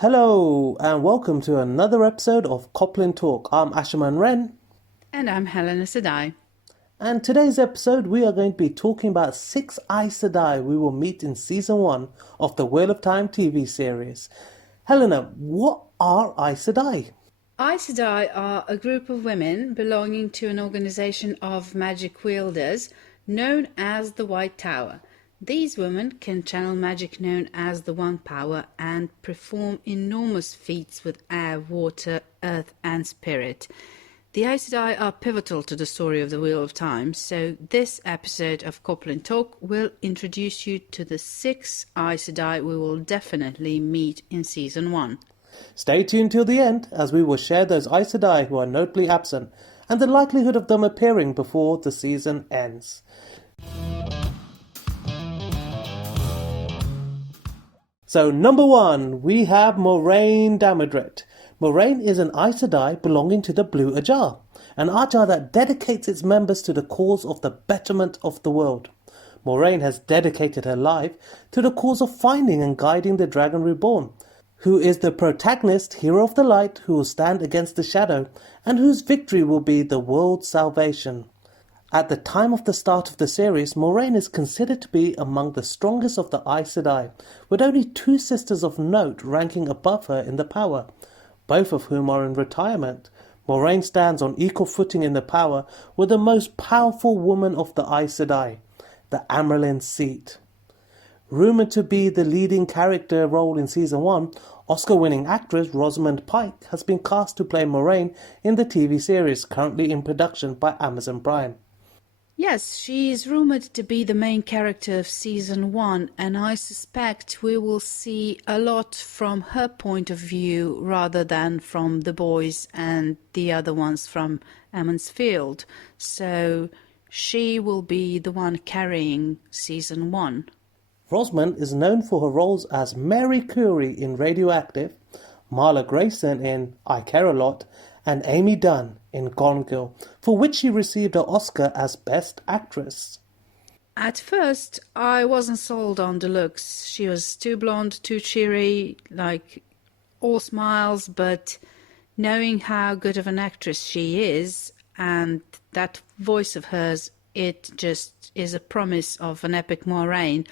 Hello and welcome to another episode of Coplin Talk. I'm Helena and Ren. And I'm Helena Sedai. And today's episode we are going to be talking about 6 Aes Sedai we will meet in Season 1 of the Wheel of Time TV series. Helena, what are Aes Sedai? Aes Sedai are a group of women belonging to an organization of magic wielders known as the White Tower. These women can channel magic known as the One Power and perform enormous feats with air, water, earth and spirit. The Aes Sedai are pivotal to the story of the Wheel of Time, so this episode of Coplin Talk will introduce you to the 6 Aes Sedai we will definitely meet in Season 1. Stay tuned till the end as we will share those Aes Sedai who are notably absent and the likelihood of them appearing before the season ends. So number 1, we have Moiraine Damodred. Moiraine is an Aes Sedai belonging to the Blue Ajah, an Ajah that dedicates its members to the cause of the betterment of the world. Moiraine has dedicated her life to the cause of finding and guiding the Dragon Reborn, who is the protagonist, hero of the light, who will stand against the shadow, and whose victory will be the world's salvation. At the time of the start of the series, Moiraine is considered to be among the strongest of the Aes Sedai, with only 2 sisters of note ranking above her in the power, both of whom are in retirement. Moiraine stands on equal footing in the power with the most powerful woman of the Aes Sedai, the Amyrlin Seat. Rumoured to be the leading character role in Season 1, Oscar-winning actress Rosamund Pike has been cast to play Moiraine in the TV series currently in production by Amazon Prime. Yes, she is rumoured to be the main character of Season 1, and I suspect we will see a lot from her point of view rather than from the boys and the other ones from Emond's Field. So she will be the one carrying Season 1. Rosamund is known for her roles as Mary Curie in Radioactive, Marla Grayson in I Care A Lot, and Amy Dunn in Gone Girl, for which she received her Oscar as Best Actress. At first, I wasn't sold on the looks. She was too blonde, too cheery, like all smiles, but knowing how good of an actress she is, and that voice of hers, it just is a promise of an epic Moiraine.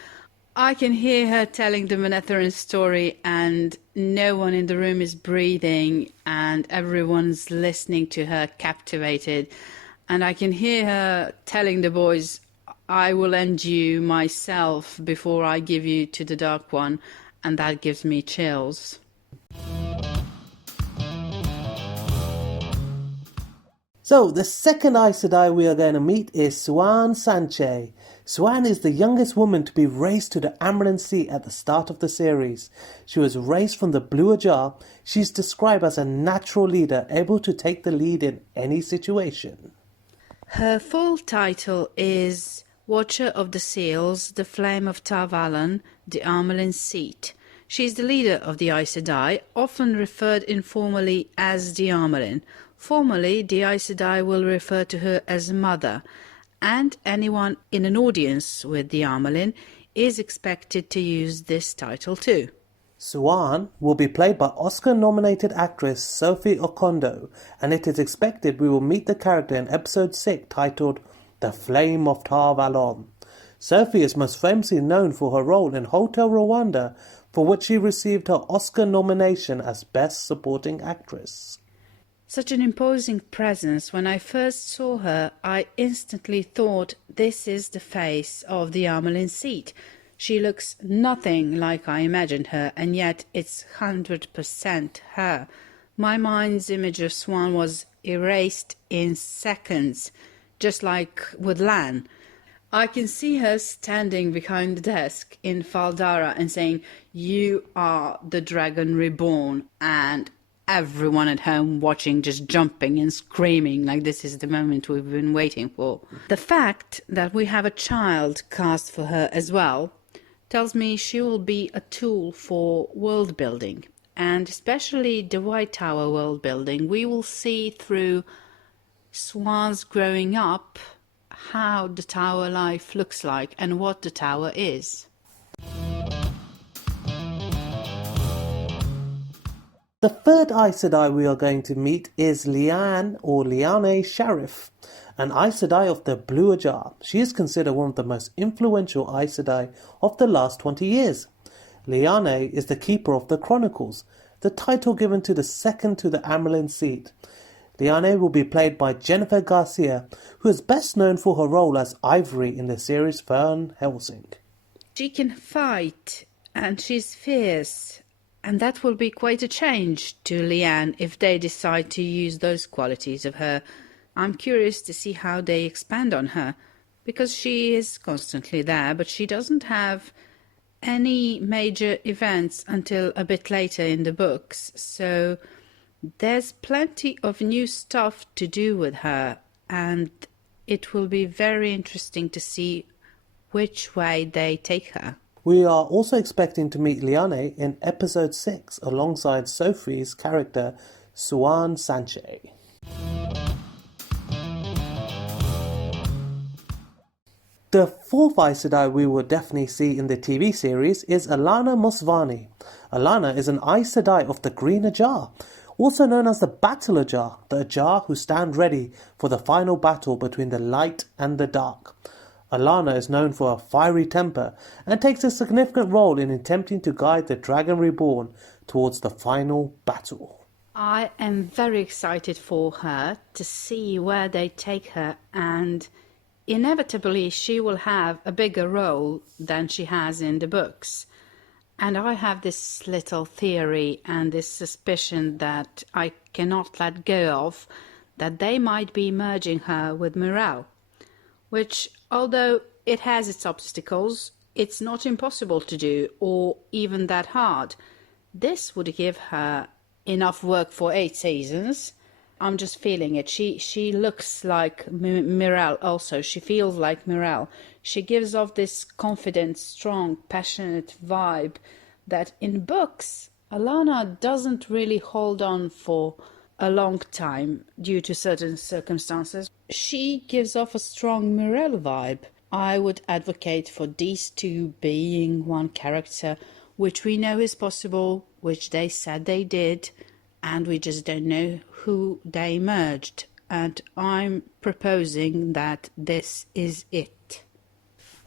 I can hear her telling the Manetheren story and no one in the room is breathing and everyone's listening to her captivated. And I can hear her telling the boys, I will end you myself before I give you to the Dark One. And that gives me chills. So, the second Aes Sedai we are going to meet is Siuan Sanche. Siuan is the youngest woman to be raised to the Amyrlin Seat at the start of the series. She was raised from the Blue Ajah. She's described as a natural leader, able to take the lead in any situation. Her full title is Watcher of the Seals, the Flame of Tar Valon, the Amyrlin Seat. She is the leader of the Aes Sedai, often referred informally as the Amyrlin. Formally, the Aes Sedai will refer to her as Mother, and anyone in an audience with the Amyrlin is expected to use this title too. Siuan will be played by Oscar-nominated actress Sophie Okonedo, and it is expected we will meet the character in episode 6 titled The Flame of Tar Valon. Sophie is most famously known for her role in Hotel Rwanda, for which she received her Oscar nomination as Best Supporting Actress. Such an imposing presence. When I first saw her, I instantly thought this is the face of the Amyrlin Seat. She looks nothing like I imagined her, and yet it's 100% her. My mind's image of Siuan was erased in seconds, just like with Leane. I can see her standing behind the desk in Faldara and saying, "You are the Dragon Reborn," and everyone at home watching just jumping and screaming like this is the moment we've been waiting for. The fact that we have a child cast for her as well tells me she will be a tool for world building, and especially the White Tower world building. We will see through Siuan's growing up how the tower life looks like and what the tower is. The third Aes Sedai we are going to meet is Leane or Liane Sharif, an Aes Sedai of the Blue Ajar. She is considered one of the most influential Aes Sedai of the last 20 years. Liane is the Keeper of the Chronicles, the title given to the second to the Amyrlin seat. Liane will be played by Jennifer Garcia, who is best known for her role as Ivory in the series Van Helsing. She can fight, and she's fierce, and that will be quite a change to Leane if they decide to use those qualities of her. I'm curious to see how they expand on her, because she is constantly there, but she doesn't have any major events until a bit later in the books, so there's plenty of new stuff to do with her, and it will be very interesting to see which way they take her. We are also expecting to meet Liane in episode 6 alongside Sophie's character Siuan Sanche. The fourth Aes Sedai we will definitely see in the TV series is Alanna Mosvani. Alanna is an Aes Sedai of the Green Ajar, also known as the Battle Ajar, the Ajar who stand ready for the final battle between the light and the dark. Alanna is known for a fiery temper and takes a significant role in attempting to guide the Dragon Reborn towards the final battle. I am very excited for her to see where they take her, and inevitably she will have a bigger role than she has in the books. And I have this little theory and this suspicion that I cannot let go of, that they might be merging her with Miral, which, although it has its obstacles, it's not impossible to do or even that hard. This would give her enough work for 8 seasons. I'm just feeling it. She looks like Miral also. She feels like Miral. She gives off this confident, strong, passionate vibe that in books Alanna doesn't really hold on for a long time due to certain circumstances. She gives off a strong Miral vibe. I would advocate for these two being one character, which we know is possible, which they said they did, and we just don't know who they merged. And I'm proposing that this is it.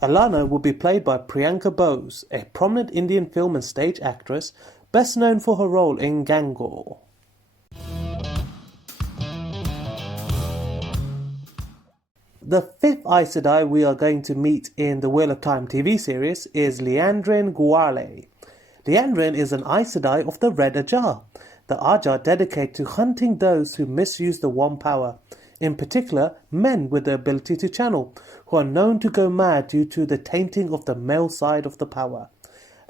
Alanna will be played by Priyanka Bose, a prominent Indian film and stage actress, best known for her role in Gangor. The fifth Aes Sedai we are going to meet in the Wheel of Time TV series is Liandrin Giurale. Liandrin is an Aes Sedai of the Red Ajar, the Ajar dedicated to hunting those who misuse the One Power, in particular men with the ability to channel, who are known to go mad due to the tainting of the male side of the power.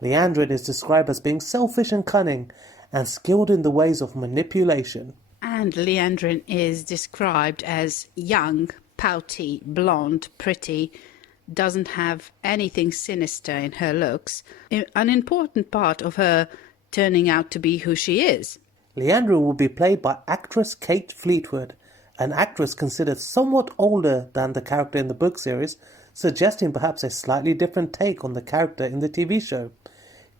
Liandrin is described as being selfish and cunning, and skilled in the ways of manipulation. And Liandrin is described as young, pouty, blonde, pretty, doesn't have anything sinister in her looks, an important part of her turning out to be who she is. Liandrin will be played by actress Kate Fleetwood, an actress considered somewhat older than the character in the book series, suggesting perhaps a slightly different take on the character in the TV show.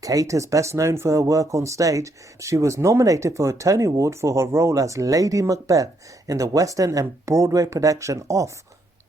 Kate is best known for her work on stage. She was nominated for a Tony Award for her role as Lady Macbeth in the West End and Broadway production of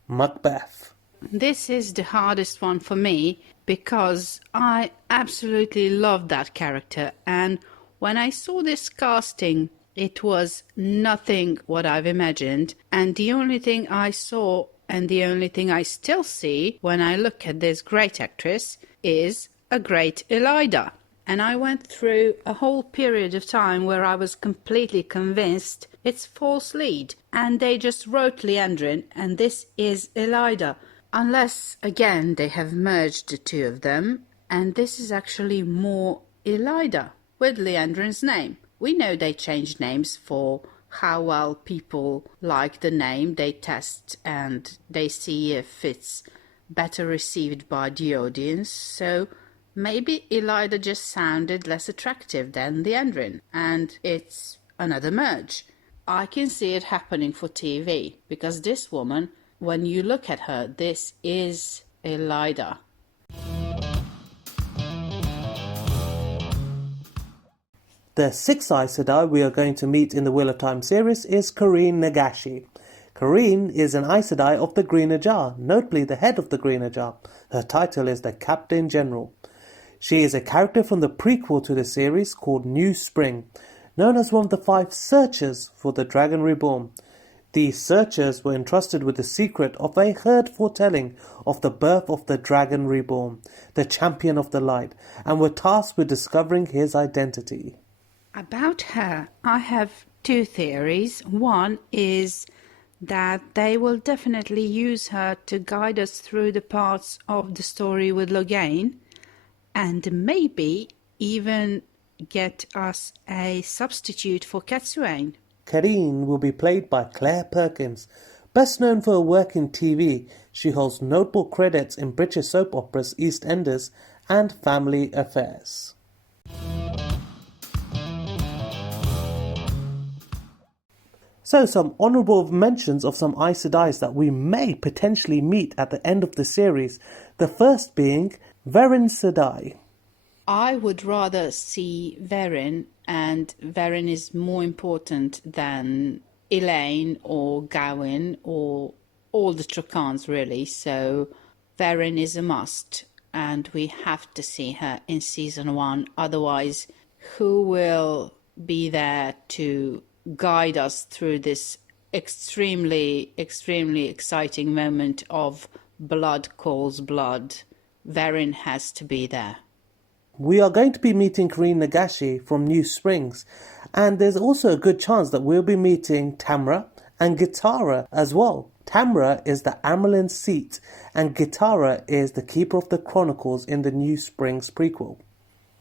Macbeth. This is the hardest one for me because I absolutely love that character, and when I saw this casting, it was nothing what I've imagined, and the only thing I saw and the only thing I still see when I look at this great actress is a great Elida. And I went through a whole period of time where I was completely convinced it's false lead, and they just wrote Liandrin and this is Elida. Unless, again, they have merged the two of them, and this is actually more Elida with Liandrin's name. We know they changed names for how well people like the name. They test and they see if it's better received by the audience. So maybe Elida just sounded less attractive than Liandrin, and it's another merge. I can see it happening for TV, because this woman, when you look at her, this is Elida. The sixth Aes Sedai we are going to meet in the Wheel of Time series is Kerene Nagashi. Kerene is an Aes Sedai of the Green Ajah, notably the head of the Green Ajah. Her title is the Captain General. She is a character from the prequel to the series called New Spring, known as one of the 5 Searchers for the Dragon Reborn. These Searchers were entrusted with the secret of a heard foretelling of the birth of the Dragon Reborn, the Champion of the Light, and were tasked with discovering his identity. About her, I have 2 theories. One is that they will definitely use her to guide us through the parts of the story with Logain, and maybe even get us a substitute for Katsuane. Kerene will be played by Clare Perkins. Best known for her work in TV, she holds notable credits in British soap operas EastEnders and Family Affairs. So some honourable mentions of some Aes Sedai that we may potentially meet at the end of the series. The first being Verin Sedai. I would rather see Verin, and Verin is more important than Elaine or Gawain or all the Trokans really, so Verin is a must and we have to see her in season 1, otherwise who will be there to guide us through this extremely exciting moment of blood calls blood? Verin has to be there. We are going to be meeting Kerene Nagashi from New Springs, and there's also a good chance that we'll be meeting Tamra and Gitara as well. Tamra is the Amyrlin seat, and Gitara is the Keeper of the Chronicles in the New Springs prequel.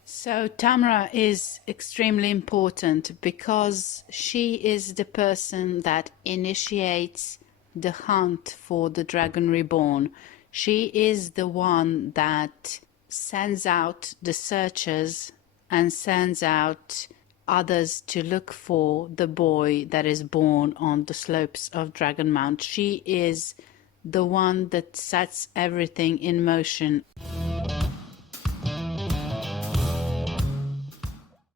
So Tamra is extremely important because she is the person that initiates the hunt for the Dragon Reborn. She is the one that sends out the searchers and sends out others to look for the boy that is born on the slopes of Dragon Mount. She is the one that sets everything in motion.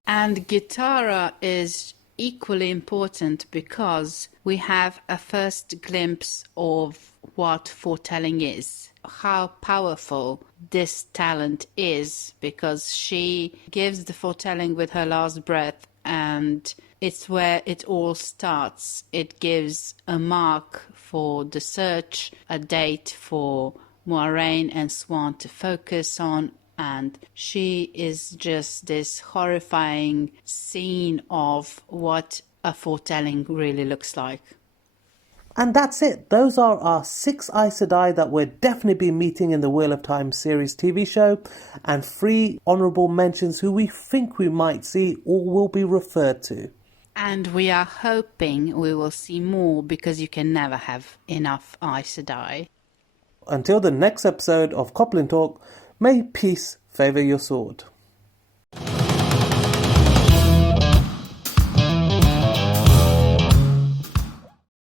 And Gitara is equally important because we have a first glimpse of what foretelling is, how powerful this talent is, because she gives the foretelling with her last breath, and it's where it all starts. It gives a mark for the search, a date for Moiraine and Siuan to focus on, and she is just this horrifying scene of what a foretelling really looks like. And that's it. Those are our 6 Aes Sedai that we'll definitely be meeting in the Wheel of Time series TV show, and 3 honourable mentions who we think we might see or will be referred to. And we are hoping we will see more, because you can never have enough Aes Sedai. Until the next episode of Coplin Talk, may peace favour your sword.